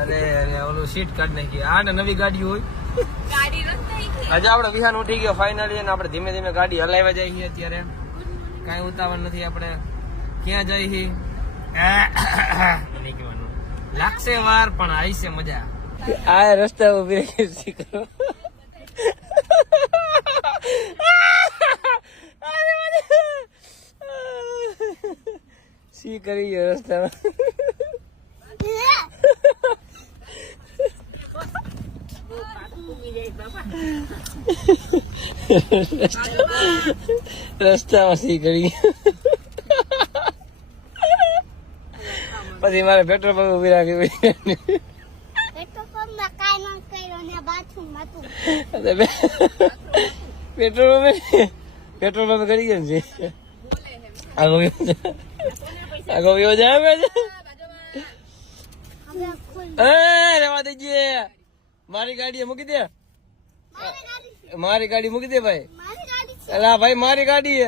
અરે અરે ઓલું સીટ કાઢ નાખી. આ ને નવી ગાડી હોય. આજે આપણે વિહાન ઉઠી ગયો ફાઇનલી, અને આપણે ધીમે ધીમે ગાડી હલાવ્યા જાય છીએ. અત્યારે કાંઈ ઉતાવળ નથી. આપણે ક્યાં જઈએ છીએ નહીં કહેવાનું. લાગશે વાર પણ આવી છે મજા. આ રસ્તા ઉભી રહી કરો. સી કરી ગયો રસ્તામાં. રસ્તામાં સી કરી પછી મારે પેટ્રોલ પંપ ઉભી રાખી. પેટ્રોલ પંપ કરી ગયો છે. આગો વિયો જાય રેવા દેજે. મારી ગાડી મૂકી દે. મારી ગાડી મૂકી દે ભાઈ. અલા ભાઈ મારી ગાડી